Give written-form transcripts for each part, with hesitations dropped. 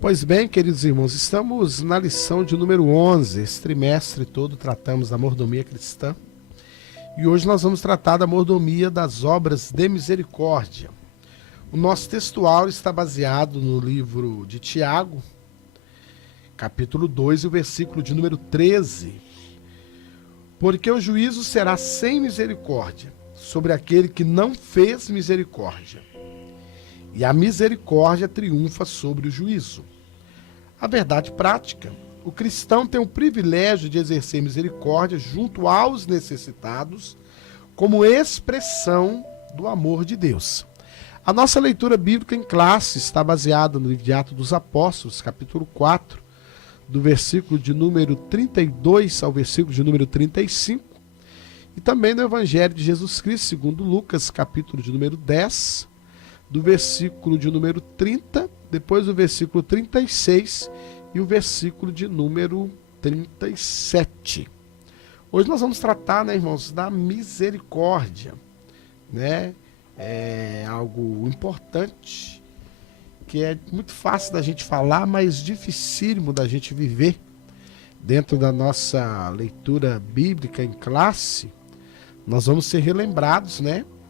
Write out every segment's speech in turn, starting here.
Pois bem, queridos irmãos, estamos na lição de número 11. Esse trimestre todo tratamos da mordomia cristã. E hoje nós vamos tratar da mordomia das obras de misericórdia. O nosso textual está baseado no livro de Tiago, capítulo 2, e o versículo de número 13. Porque o juízo será sem misericórdia sobre aquele que não fez misericórdia. E a misericórdia triunfa sobre o juízo. A verdade prática: o cristão tem o privilégio de exercer misericórdia junto aos necessitados, como expressão do amor de Deus. A nossa leitura bíblica em classe está baseada no livro de Atos dos Apóstolos, capítulo 4, do versículo de número 32 ao versículo de número 35, e também no Evangelho de Jesus Cristo, segundo Lucas, capítulo de número 10, do versículo de número 30, depois do versículo 36 e o versículo de número 37. Hoje nós vamos tratar, irmãos, da misericórdia, É algo importante, que é muito fácil da gente falar, mas dificílimo da gente viver. Dentro da nossa leitura bíblica em classe, nós vamos ser relembrados,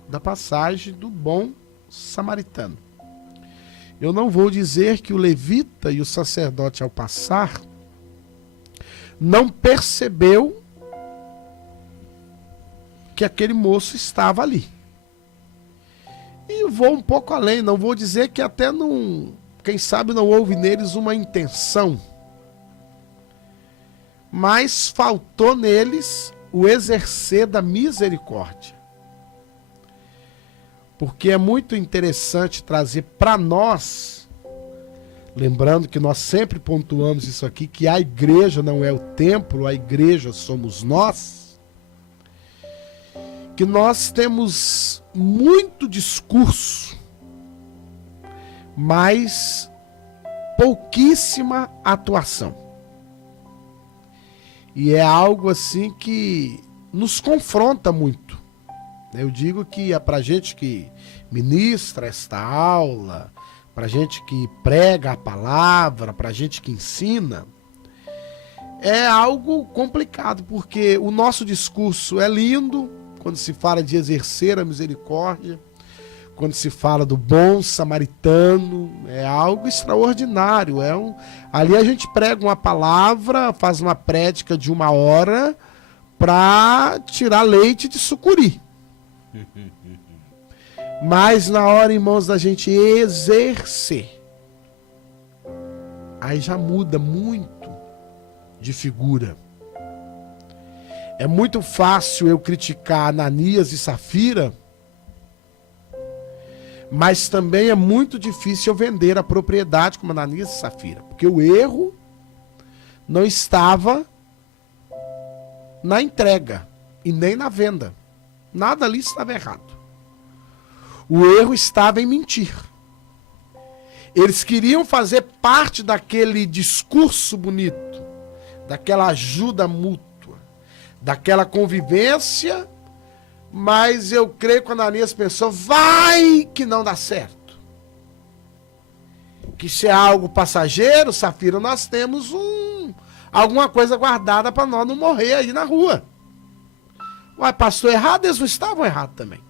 da passagem do bom samaritano. Eu não vou dizer que o levita e o sacerdote, ao passar, não percebeu que aquele moço estava ali. E eu vou um pouco além, não vou dizer que até não, quem sabe não houve neles uma intenção, mas faltou neles o exercer da misericórdia. Porque é muito interessante trazer para nós, lembrando que nós sempre pontuamos isso aqui, que a igreja não é o templo, a igreja somos nós, que nós temos muito discurso, mas pouquíssima atuação. E é algo assim que nos confronta muito. Eu digo que é para gente que ministra esta aula, para gente que prega a palavra, para gente que ensina, é algo complicado, porque o nosso discurso é lindo quando se fala de exercer a misericórdia, quando se fala do bom samaritano, é algo extraordinário. Ali a gente prega uma palavra, faz uma prédica de 1 hora para tirar leite de sucuri. Mas na hora, irmãos, da gente exercer, aí já muda muito de figura. É muito fácil eu criticar Ananias e Safira, mas também é muito difícil eu vender a propriedade como Ananias e Safira, porque o erro não estava na entrega e nem na venda. Nada ali estava errado. O erro estava em mentir. Eles queriam fazer parte daquele discurso bonito, daquela ajuda mútua, daquela convivência, mas eu creio que Ananias pensou, vai que não dá certo. Que se é algo passageiro, Safira, nós temos alguma coisa guardada para nós não morrer aí na rua. Ué, pastor, errado? Eles não estavam errados também.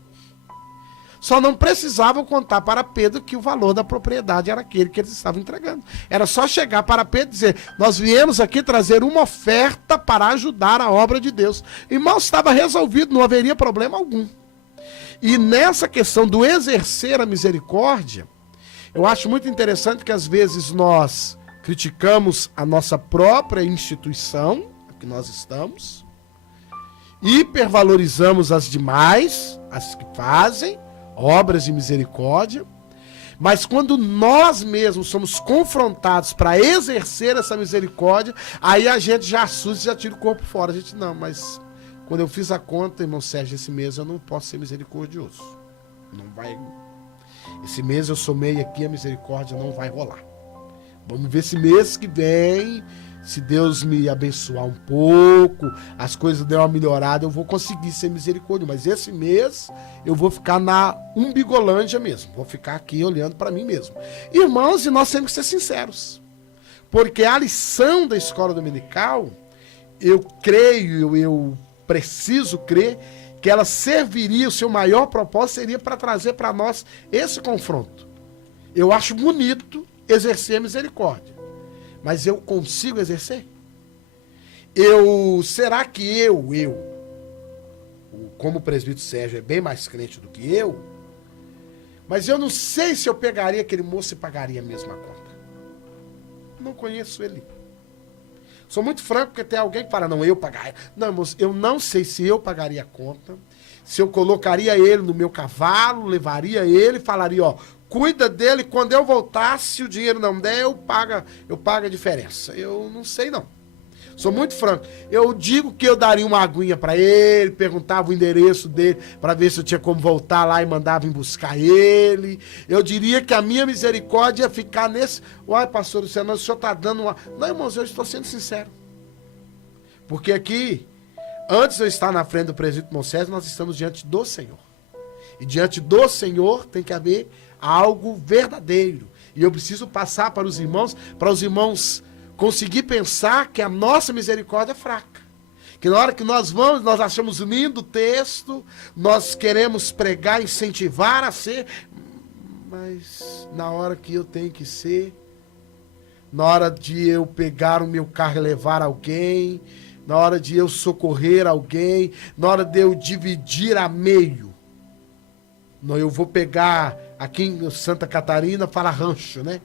Só não precisavam contar para Pedro que o valor da propriedade era aquele que eles estavam entregando. Era só chegar para Pedro e dizer, nós viemos aqui trazer uma oferta para ajudar a obra de Deus. Irmão, estava resolvido, não haveria problema algum. E nessa questão do exercer a misericórdia, eu acho muito interessante que às vezes nós criticamos a nossa própria instituição, a que nós estamos, hipervalorizamos as demais, as que fazem obras de misericórdia, mas quando nós mesmos somos confrontados para exercer essa misericórdia, aí a gente já assusta e já tira o corpo fora. A gente, não, mas quando eu fiz a conta, irmão Sérgio, esse mês eu não posso ser misericordioso. Não vai. Esse mês eu somei aqui, a misericórdia não vai rolar. Vamos ver se mês que vem, se Deus me abençoar um pouco, as coisas der uma melhorada, eu vou conseguir ser misericordioso. Mas esse mês eu vou ficar na umbigolândia mesmo. Vou ficar aqui olhando para mim mesmo. Irmãos, e nós temos que ser sinceros. Porque a lição da escola dominical, eu creio, eu preciso crer, que ela serviria, o seu maior propósito seria para trazer para nós esse confronto. Eu acho bonito exercer a misericórdia, mas eu consigo exercer? Será que como o presbítero Sérgio é bem mais crente do que eu, mas eu não sei se eu pegaria aquele moço e pagaria a mesma conta. Não conheço ele. Sou muito franco, porque tem alguém que fala, não, eu pagaria. Não, moço, eu não sei se eu pagaria a conta, se eu colocaria ele no meu cavalo, levaria ele e falaria, ó, cuida dele, quando eu voltar, se o dinheiro não der, eu pago a diferença. Eu não sei, não. Sou muito franco. Eu digo que eu daria uma aguinha para ele, perguntava o endereço dele para ver se eu tinha como voltar lá e mandava em buscar ele. Eu diria que a minha misericórdia ia ficar nesse... Uai, pastor Luciano, o senhor está dando uma... Não, irmãos, eu estou sendo sincero. Porque aqui, antes de eu estar na frente do presbítero Moisés, nós estamos diante do Senhor. E diante do Senhor tem que haver algo verdadeiro. E eu preciso passar para os irmãos conseguir pensar que a nossa misericórdia é fraca. Que na hora que nós vamos, nós achamos lindo o texto, nós queremos pregar, incentivar a ser, mas na hora que eu tenho que ser, na hora de eu pegar o meu carro e levar alguém, na hora de eu socorrer alguém, na hora de eu dividir a meio, não, eu vou pegar, aqui em Santa Catarina fala rancho, né?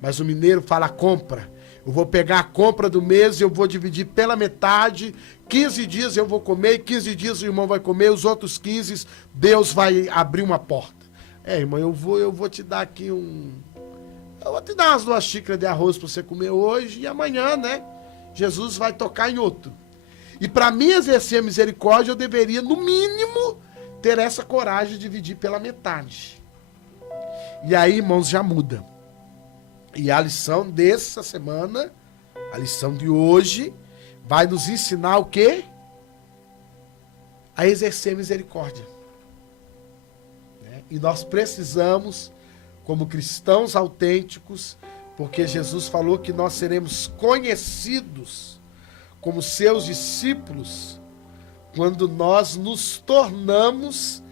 Mas o mineiro fala compra. Eu vou pegar a compra do mês e eu vou dividir pela metade. 15 dias eu vou comer, 15 dias o irmão vai comer, os outros 15 Deus vai abrir uma porta. Irmão, eu vou te dar aqui eu vou te dar umas 2 xícaras de arroz para você comer hoje e amanhã, né? Jesus vai tocar em outro. E para mim exercer a misericórdia, eu deveria, no mínimo, ter essa coragem de dividir pela metade. E aí, irmãos, já muda. E a lição dessa semana, a lição de hoje, vai nos ensinar o quê? A exercer misericórdia. E nós precisamos, como cristãos autênticos, porque Jesus falou que nós seremos conhecidos como seus discípulos quando nós nos tornamos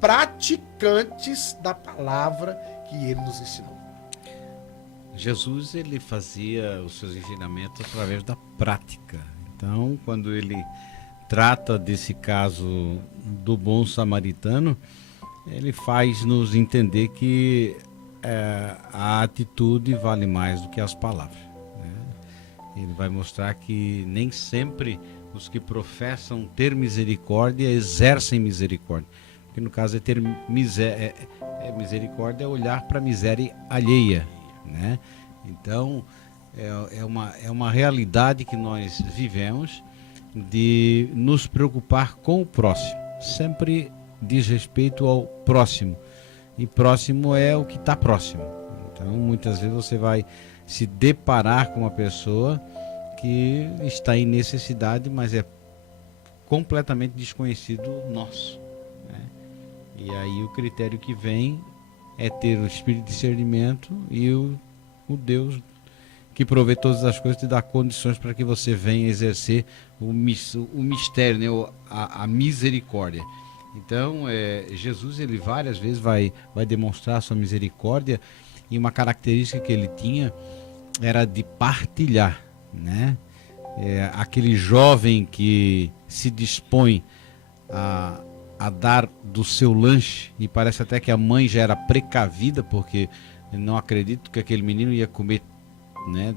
praticantes da palavra que ele nos ensinou. Jesus, ele fazia os seus ensinamentos através da prática. Então, quando ele trata desse caso do bom samaritano, ele faz nos entender que a atitude vale mais do que as palavras, né? Ele vai mostrar que nem sempre os que professam ter misericórdia exercem misericórdia. Porque no caso ter misericórdia é olhar para a miséria alheia, né? Então é uma realidade que nós vivemos de nos preocupar com o próximo. Sempre diz respeito ao próximo, e próximo é o que está próximo. Então muitas vezes você vai se deparar com uma pessoa que está em necessidade, mas é completamente desconhecido nosso, né? E aí o critério que vem é ter o espírito de discernimento e o Deus que provê todas as coisas te dá condições para que você venha exercer o mistério, né? a misericórdia. Então, Jesus, ele várias vezes vai demonstrar a sua misericórdia, e uma característica que ele tinha era de partilhar, né? Aquele jovem que se dispõe a dar do seu lanche, e parece até que a mãe já era precavida, porque não acredito que aquele menino ia comer, né,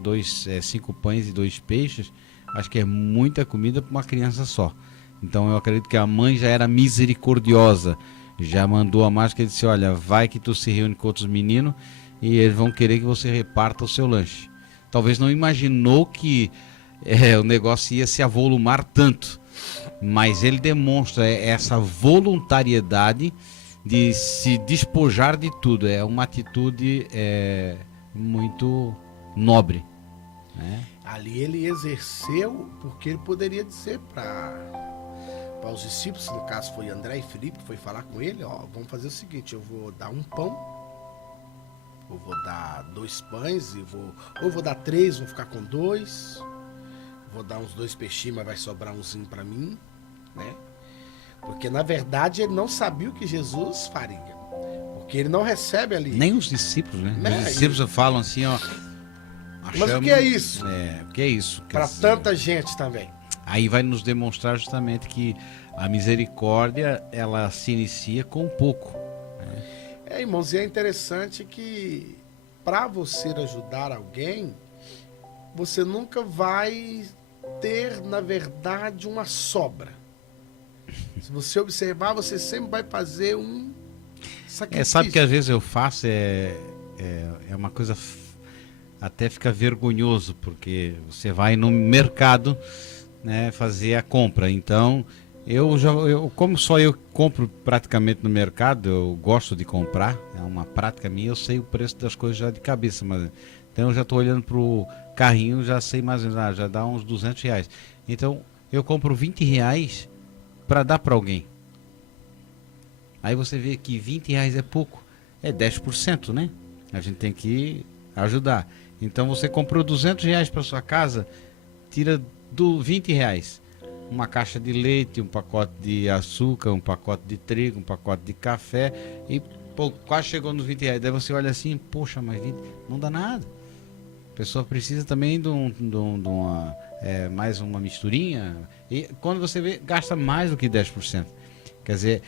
5 pães e 2 peixes. Acho que é muita comida para uma criança só. Então eu acredito que a mãe já era misericordiosa, já mandou a mágica e disse: olha, vai que tu se reúne com outros meninos e eles vão querer que você reparta o seu lanche. Talvez não imaginou que o negócio ia se avolumar tanto, mas ele demonstra essa voluntariedade de se despojar de tudo. É uma atitude muito nobre, né? Ali ele exerceu, porque ele poderia dizer para os discípulos, no caso foi André e Filipe, foi falar com ele: ó, vamos fazer o seguinte, eu vou dar um pão ou vou dar 2 pães, ou vou dar 3, vou ficar com 2, vou dar uns 2 peixinhos, mas vai sobrar umzinho para mim, né? Porque na verdade ele não sabia o que Jesus faria, porque ele não recebe ali. Nem os discípulos, né? Os discípulos falam assim, ó. Mas o que é isso? O que é isso? Para tanta gente também. Aí vai nos demonstrar justamente que a misericórdia, ela se inicia com pouco. Né? Irmãos, e é interessante que para você ajudar alguém, você nunca vai ter, na verdade, uma sobra. Se você observar, você sempre vai fazer um sacrifício. Sabe que às vezes eu faço, é uma coisa até fica vergonhoso, porque você vai no mercado, né, fazer a compra. Então, como só eu compro praticamente no mercado, eu gosto de comprar, é uma prática minha, eu sei o preço das coisas já de cabeça, mas então eu já estou olhando para o carrinho, já sei mais ou menos, já dá uns R$200. Então, eu compro R$20 para dar para alguém. Aí você vê que R$20 é pouco, é 10%, né? A gente tem que ajudar. Então você comprou R$200 para sua casa, tira do R$20, uma caixa de leite, um pacote de açúcar, um pacote de trigo, um pacote de café e quase chegou nos R$20. Daí você olha assim, poxa, mas 20 não dá nada. A pessoa precisa também de uma, mais uma misturinha. E quando você vê, gasta mais do que 10%. Quer dizer,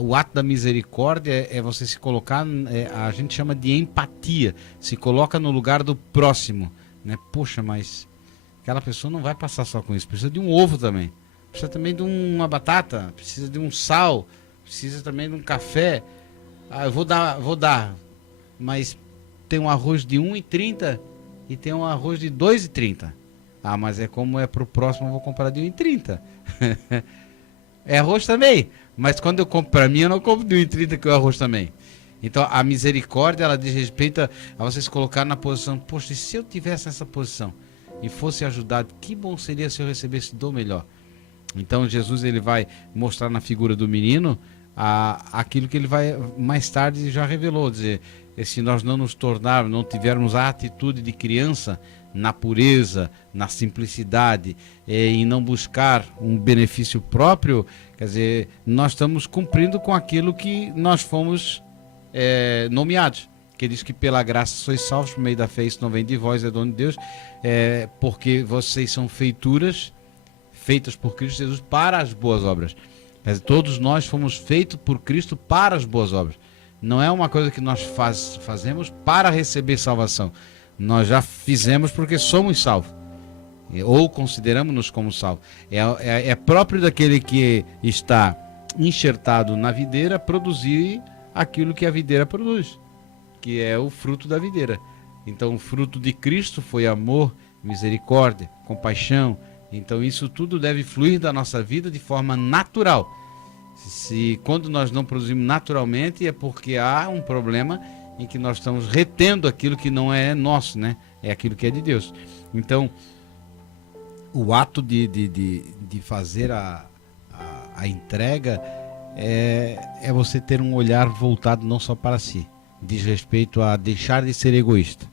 o ato da misericórdia é você se colocar, a gente chama de empatia, se coloca no lugar do próximo, né? Poxa, mas aquela pessoa não vai passar só com isso, precisa de um ovo também, precisa também de uma batata, precisa de um sal, precisa também de um café. Eu vou dar, mas tem um arroz de R$1,30 e tem um arroz de R$2,30. Mas como é para o próximo, eu vou comprar de R$1,30. É arroz também. Mas quando eu compro para mim, eu não compro de R$1,30 que é o arroz também. Então a misericórdia, ela diz respeito a você se colocar na posição, poxa, e se eu tivesse nessa posição e fosse ajudado, que bom seria se eu recebesse do melhor. Então Jesus, ele vai mostrar na figura do menino aquilo que ele vai mais tarde já revelou, dizer, se nós não nos tornarmos, não tivermos a atitude de criança, na pureza, na simplicidade, e não buscar um benefício próprio, quer dizer, nós estamos cumprindo com aquilo que nós fomos nomeados, que diz que pela graça sois salvos por meio da fé, isso não vem de vós, é dom de Deus, porque vocês são feitas por Cristo Jesus para as boas obras. Quer dizer, todos nós fomos feitos por Cristo para as boas obras. Não é uma coisa que nós fazemos para receber salvação. Nós já fizemos porque somos salvos, ou consideramos-nos como salvos. É próprio daquele que está enxertado na videira produzir aquilo que a videira produz, que é o fruto da videira. Então o fruto de Cristo foi amor, misericórdia, compaixão. Então isso tudo deve fluir da nossa vida de forma natural. Quando nós não produzimos naturalmente, é porque há um problema em que nós estamos retendo aquilo que não é nosso, né? É aquilo que é de Deus. Então, o ato de fazer a entrega é você ter um olhar voltado não só para si. Diz respeito a deixar de ser egoísta,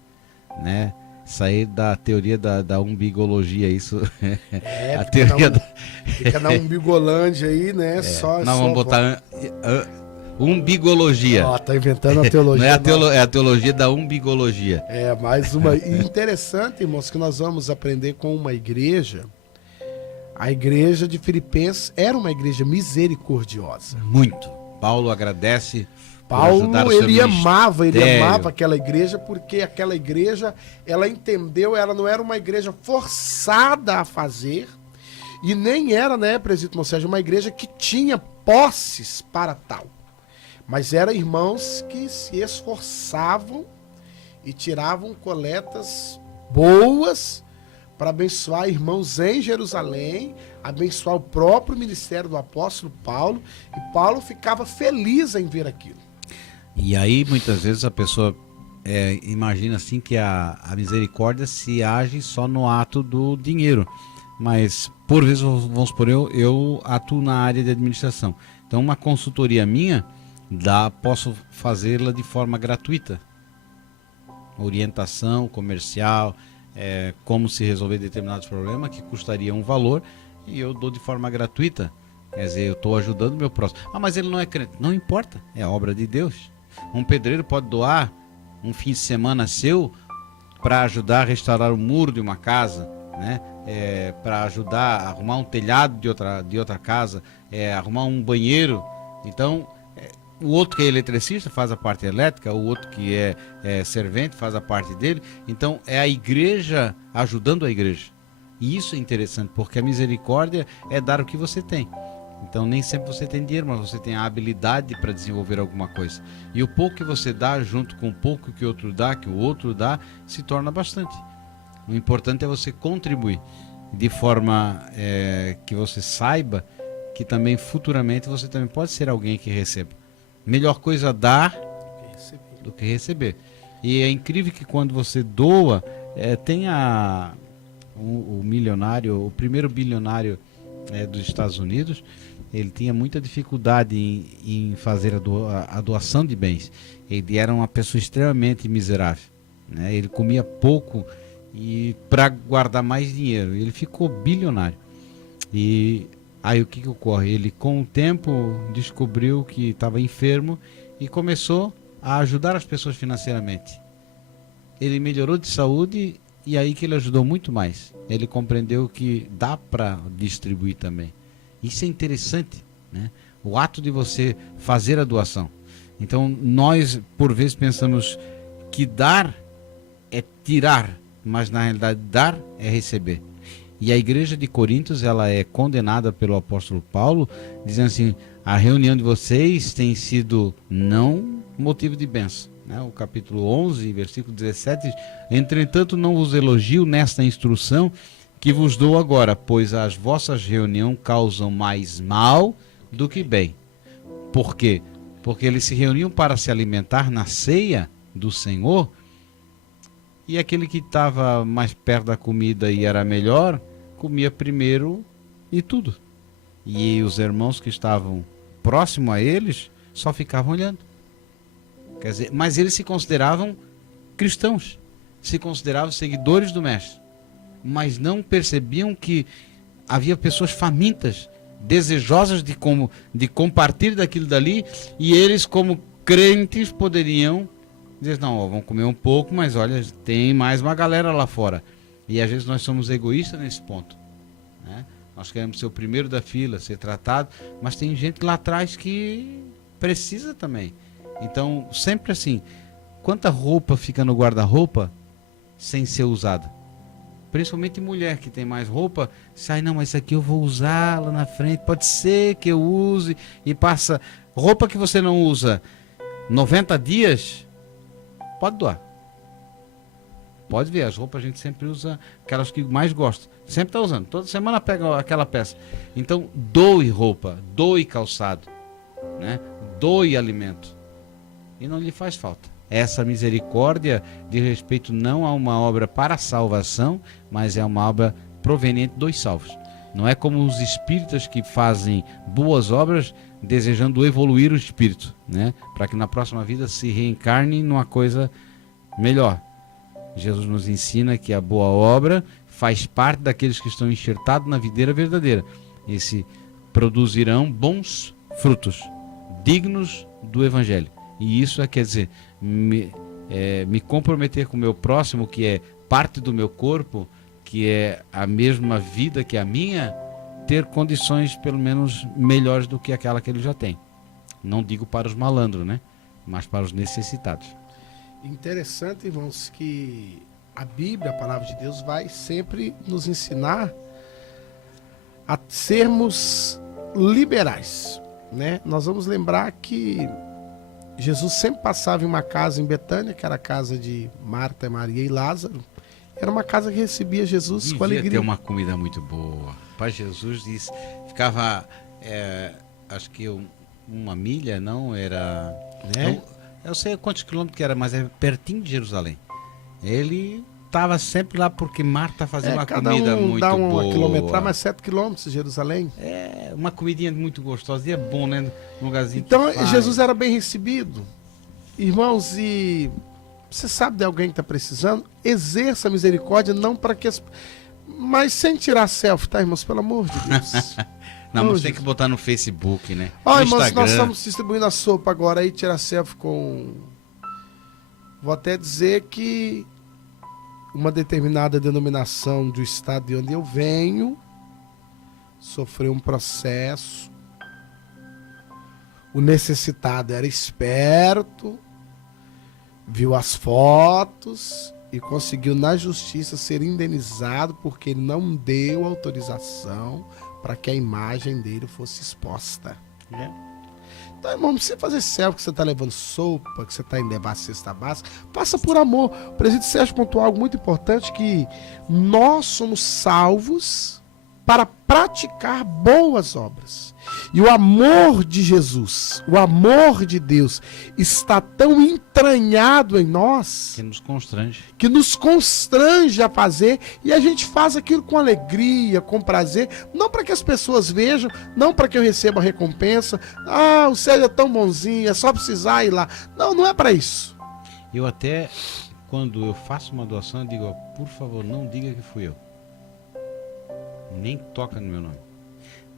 né? Sair da teoria da umbigologia, isso. A teoria fica na umbigolândia aí, né? Vamos botar umbigologia. Tá inventando a teologia. Não é a teologia da umbigologia. Mais uma. E interessante, irmãos, que nós vamos aprender com uma igreja. A igreja de Filipenses era uma igreja misericordiosa. Muito. Paulo agradece. Paulo, ele amava aquela igreja, porque aquela igreja, ela entendeu, ela não era uma igreja forçada a fazer, e nem era, né, presbítero Monseja, uma igreja que tinha posses para tal. Mas eram irmãos que se esforçavam e tiravam coletas boas para abençoar irmãos em Jerusalém, abençoar o próprio ministério do apóstolo Paulo, e Paulo ficava feliz em ver aquilo. E aí, muitas vezes, a pessoa imagina assim que a misericórdia se age só no ato do dinheiro. Mas, por vezes, vamos supor, eu atuo na área de administração. Então, uma consultoria minha, posso fazê-la de forma gratuita. orientação comercial, como se resolver determinados problemas que custaria um valor, e eu dou de forma gratuita. Quer dizer, eu estou ajudando o meu próximo. Ah, mas ele não é crente. Não importa, é obra de Deus. Um pedreiro pode doar um fim de semana seu para ajudar a restaurar o muro de uma casa, né? Para ajudar a arrumar um telhado de outra casa, arrumar um banheiro. Então, o outro que é eletricista faz a parte elétrica, o outro que é servente faz a parte dele. Então, é a igreja ajudando a igreja. E isso é interessante, porque a misericórdia é dar o que você tem. Então, nem sempre você tem dinheiro, mas você tem a habilidade para desenvolver alguma coisa. E o pouco que você dá, junto com o pouco que o outro dá, se torna bastante. O importante é você contribuir de forma que você saiba que também futuramente você também pode ser alguém que receba. Melhor coisa dar do que receber. E é incrível que quando você doa, tem o milionário, o primeiro bilionário dos Estados Unidos, ele tinha muita dificuldade em fazer a doação de bens. Ele era uma pessoa extremamente miserável, né? Ele comia pouco e para guardar mais dinheiro. Ele ficou bilionário. E aí o que ocorre? Ele com o tempo descobriu que estava enfermo e começou a ajudar as pessoas financeiramente. Ele melhorou de saúde e aí que ele ajudou muito mais. Ele compreendeu que dá para distribuir também. Isso é interessante, né? O ato de você fazer a doação. Então nós por vezes pensamos que dar é tirar, mas na realidade dar é receber. E a igreja de Coríntios, ela é condenada pelo apóstolo Paulo, dizendo assim: a reunião de vocês tem sido não motivo de bênção, né? O capítulo 11, versículo 17 diz: entretanto não vos elogio nesta instrução que vos dou agora, pois as vossas reuniões causam mais mal do que bem. Por quê? Porque eles se reuniam para se alimentar na ceia do Senhor, e aquele que estava mais perto da comida e era melhor, comia primeiro e tudo. E os irmãos que estavam próximo a eles só ficavam olhando. Quer dizer, mas eles se consideravam cristãos, se consideravam seguidores do Mestre, mas não percebiam que havia pessoas famintas, desejosas de compartilhar daquilo dali, e eles como crentes poderiam dizer: não, ó, vamos comer um pouco, mas olha, tem mais uma galera lá fora. E às vezes nós somos egoístas nesse ponto, né? Nós queremos ser o primeiro da fila, ser tratado, mas tem gente lá atrás que precisa também. Então, sempre assim, quanta roupa fica no guarda-roupa sem ser usada? Principalmente mulher que tem mais roupa, sai, não, mas isso aqui eu vou usar lá na frente, pode ser que eu use, e passa roupa que você não usa 90 dias, pode doar. Pode ver, as roupas a gente sempre usa aquelas que mais gosta, sempre está usando, toda semana pega aquela peça. Então doe roupa, doe calçado, né? Doe alimento, e não lhe faz falta. Essa misericórdia diz respeito não a uma obra para a salvação, mas é uma obra proveniente dos salvos. Não é como os espíritas que fazem boas obras desejando evoluir o espírito, né? Para que na próxima vida se reencarne numa coisa melhor. Jesus nos ensina que a boa obra faz parte daqueles que estão enxertados na videira verdadeira. E se produzirão bons frutos, dignos do Evangelho. E isso quer dizer, me comprometer com o meu próximo, que é parte do meu corpo, que é a mesma vida que a minha, ter condições pelo menos melhores do que aquela que ele já tem. Não digo para os malandros, né? Mas para os necessitados. Interessante, irmãos, que a Bíblia, a palavra de Deus, vai sempre nos ensinar a sermos liberais, né? Nós vamos lembrar que Jesus sempre passava em uma casa em Betânia, que era a casa de Marta, Maria e Lázaro. Era uma casa que recebia Jesus com alegria. Devia ter uma comida muito boa. Pai Jesus disse, ficava, acho que uma milha, não era... Né? Eu sei quantos quilômetros que era, mas é pertinho de Jerusalém. Ele estava sempre lá porque Marta fazia uma comida muito boa. Cada um dá uma quilometragem, mas 7 quilômetros de Jerusalém. É, uma comidinha muito gostosa. E é bom, né? Um lugarzinho então, Jesus era bem recebido. Irmãos, e Você sabe de alguém que está precisando? Exerça a misericórdia, não para que as... Mas sem tirar selfie, tá, irmãos? Pelo amor de Deus. Não, mas tem que botar no Facebook, né? Ó, No irmãos, Instagram. nós estamos distribuindo a sopa agora aí, tirar selfie com... Vou até dizer que uma determinada denominação do estado de onde eu venho sofreu um processo. O necessitado era esperto, viu as fotos e conseguiu na justiça ser indenizado porque ele não deu autorização para que a imagem dele fosse exposta. Então, irmão, não precisa fazer selfie que você está levando sopa, que você está indo levar a cesta básica. Faça por amor. O presidente Sérgio pontuou algo muito importante, que nós somos salvos para praticar boas obras. E o amor de Jesus, o amor de Deus está tão entranhado em nós que nos constrange. A fazer, e a gente faz aquilo com alegria, com prazer, não para que as pessoas vejam, não para que eu receba a recompensa. Ah, o Sérgio é tão bonzinho, é só precisar ir lá. Não, não é para isso. Eu até, quando eu faço uma doação, eu digo, ó, por favor, não diga que fui eu. Nem toca no meu nome.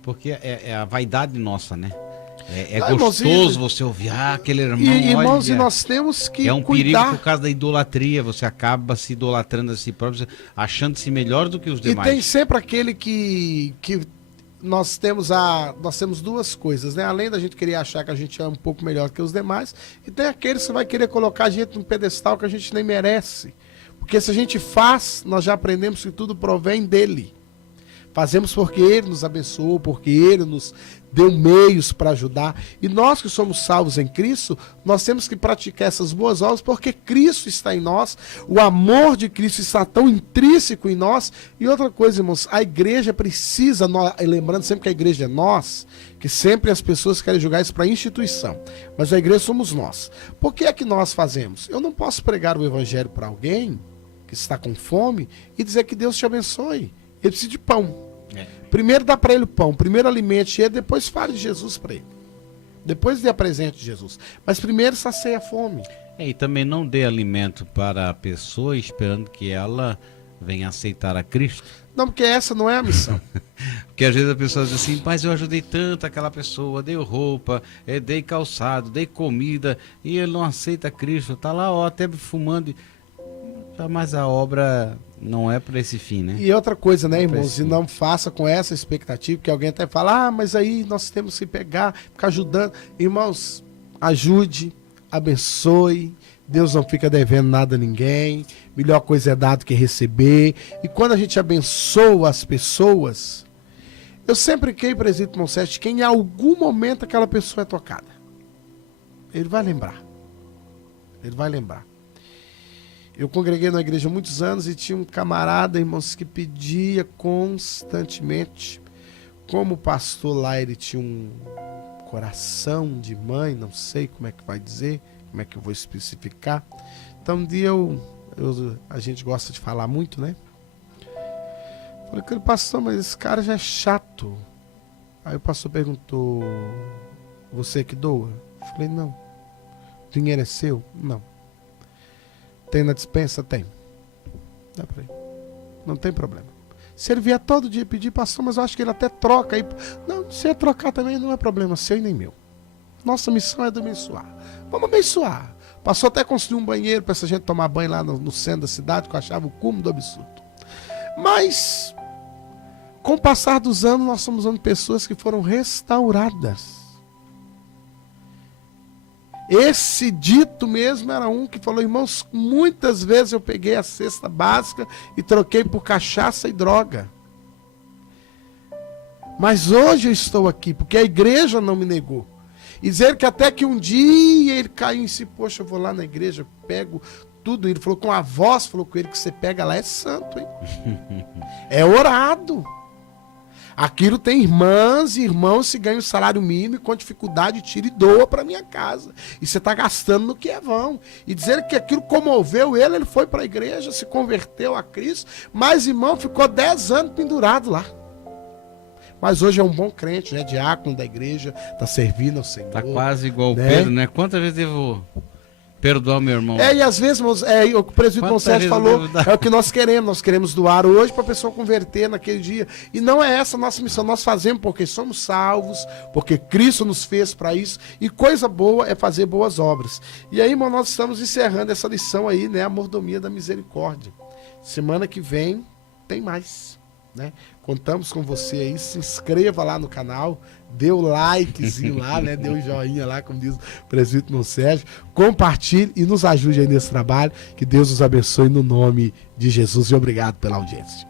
Porque é a vaidade nossa, né? É gostoso você ouvir, aquele irmão. Irmãos, olha, e nós temos que é um cuidar. perigo por causa da idolatria. Você acaba se idolatrando a si próprio, achando-se melhor do que os demais. E tem sempre aquele que nós temos duas coisas, né? Além da gente querer achar que a gente é um pouco melhor que os demais, e tem aqueles que vai querer colocar a gente num pedestal que a gente nem merece. Porque se a gente faz, nós já aprendemos que tudo provém dele. Fazemos porque Ele nos abençoou, porque Ele nos deu meios para ajudar. E nós que somos salvos em Cristo, nós temos que praticar essas boas obras porque Cristo está em nós, o amor de Cristo está tão intrínseco em nós. E outra coisa, irmãos, a igreja precisa, lembrando sempre que a igreja é nós, que sempre as pessoas querem jogar isso para a instituição, mas a igreja somos nós. Por que é que nós fazemos? Eu não posso pregar o evangelho para alguém que está com fome e dizer que Deus te abençoe. Ele precisa de pão. Primeiro dá para ele o pão, primeiro alimente ele, depois fale de Jesus para ele. Depois dê a presente de Jesus. Mas primeiro sacia a fome. E também não dê alimento para a pessoa esperando que ela venha aceitar a Cristo. Não, porque essa não é a missão. Porque às vezes a pessoa diz assim, mas eu ajudei tanto aquela pessoa, dei roupa, dei calçado, dei comida, e ele não aceita Cristo, está lá ó, até fumando. Mas a obra não é para esse fim, né? E outra coisa, né, irmãos? E não faça com essa expectativa, que alguém até fala, mas aí nós temos que pegar, ficar ajudando. Irmãos, ajude, abençoe. Deus não fica devendo nada a ninguém. Melhor coisa é dar do que receber. E quando a gente abençoa as pessoas, eu sempre creio, presidente Monsete, que em algum momento aquela pessoa é tocada. Ele vai lembrar. Ele vai lembrar. Eu congreguei na igreja há muitos anos e tinha um camarada, irmãos, que pedia constantemente. Como o pastor lá, ele tinha um coração de mãe, não sei como é que vai dizer, como é que eu vou especificar. Então um dia a gente gosta de falar muito, né? Falei com ele, pastor, mas esse cara já é chato. Aí o pastor perguntou, você que doa? Eu falei, não. O dinheiro é seu? Não. Tem na despensa? Tem. Dá pra ir. Não tem problema. Se ele vier todo dia pedir, pastor, mas eu acho que ele até troca aí. Não, se ele trocar também não é problema seu e nem meu. Nossa missão é de abençoar. Vamos abençoar. Passou até construir um banheiro para essa gente tomar banho lá no centro da cidade, que eu achava o cúmulo do absurdo. Mas, com o passar dos anos, nós somos vendo pessoas que foram restauradas. Esse dito mesmo era um que falou, irmãos, muitas vezes eu peguei a cesta básica e troquei por cachaça e droga. Mas hoje eu estou aqui, porque a igreja não me negou. E dizer que até que um dia ele caiu em si, poxa, eu vou lá na igreja, pego tudo. Ele falou com a voz, falou com ele, que você pega lá é santo, hein? É orado. Aquilo tem irmãs e irmãos que ganham o salário mínimo e com dificuldade tira e doa para minha casa. E você está gastando no que é vão. E dizer que aquilo comoveu ele foi para a igreja, se converteu a Cristo, mas irmão ficou 10 anos pendurado lá. Mas hoje é um bom crente, né? Diácono da igreja, está servindo ao Senhor. Está quase igual o né? Pedro, né? Quantas vezes eu vou... perdoar meu irmão. E às vezes, irmãos, o que o presbítero Sérgio falou, é o que nós queremos doar hoje para a pessoa converter naquele dia. E não é essa a nossa missão, nós fazemos porque somos salvos, porque Cristo nos fez para isso, e coisa boa é fazer boas obras. E aí, irmão, nós estamos encerrando essa lição aí, né, a mordomia da misericórdia. Semana que vem tem mais, né? Contamos com você aí, se inscreva lá no canal, dê o likezinho lá, né? Dê o joinha lá, como diz o presbítero Sérgio, compartilhe e nos ajude aí nesse trabalho, que Deus nos abençoe no nome de Jesus e obrigado pela audiência.